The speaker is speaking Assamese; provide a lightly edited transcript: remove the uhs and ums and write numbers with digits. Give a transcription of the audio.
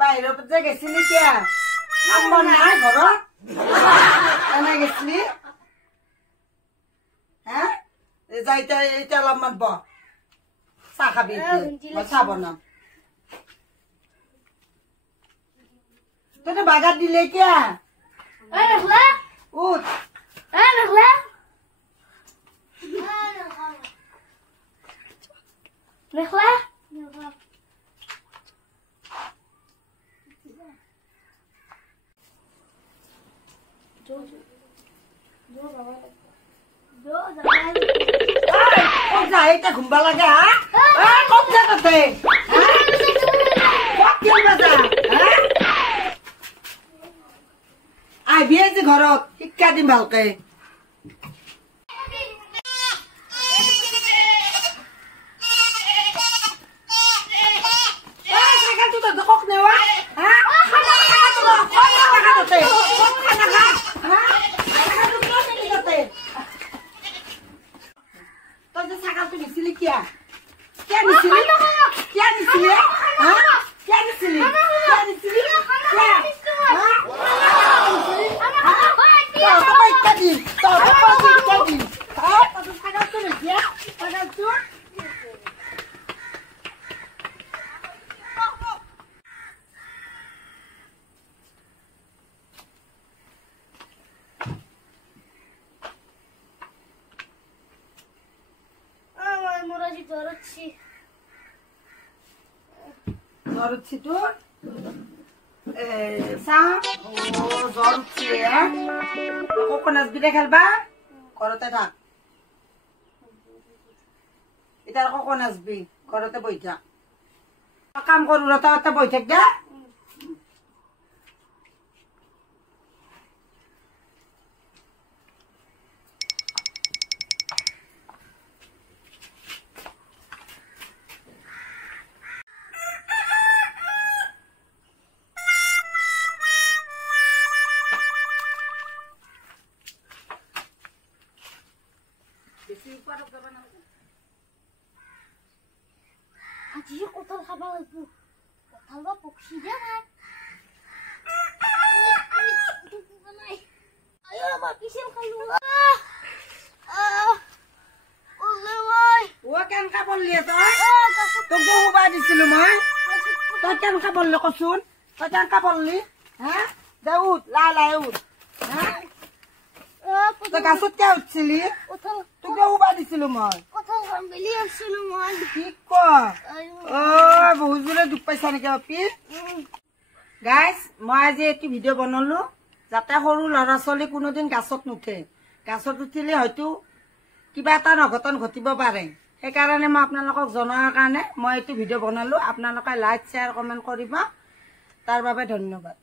বাহিৰত যে গেছিলি কিয়া কাম নাই ঘৰত এনে গেছিলি হা যাইতা এটা অলপমান ব চাহ খাবি চাহ বনাম তই বাগাত দিলে কিয়া উঠ Nechla? Kok jahitnya gembal lagi, ha? Kok jahit teh? Kok kian baca? Ay, biar si gorot, ikat di balke. Zorutsi tuh, sang, zorutsi ya. Kok konas bide kalba? Korote dak. Ita kok konas bi, korote boyja. Kam koru rata boyja ya? Aji kotor kabel itu. Kotor apa pokoknya kan? Ayo apa kisah keluar? Wah kan kapal lihat tunggu ubah di sini mah. Kan kapal lo kosun, kan kapal li, hah? Daud, Daud, hah? Terkasut kau cili, tunggu ubah di sini mah. Beli yang siluman. Kiko. Oh, বহুত বড় দুখ পাইছা নেকি আপি? গাইস, মই আজি এটি ভিডিও বনালো যাতে সৰু লৰা ছোৱালী কোনোদিন গাছত নুঠে। গাছত উঠিলে হয়তো কিবা এটা নঘটন ঘটিব পাৰে। সেই কাৰণে মই আপোনালোকক জনাৰ কাৰণে মই এটি ভিডিও বনালো। আপোনালোকে লাইক, শ্বেয়াৰ, কমেন্ট কৰিব। তাৰ বাবে ধন্যবাদ।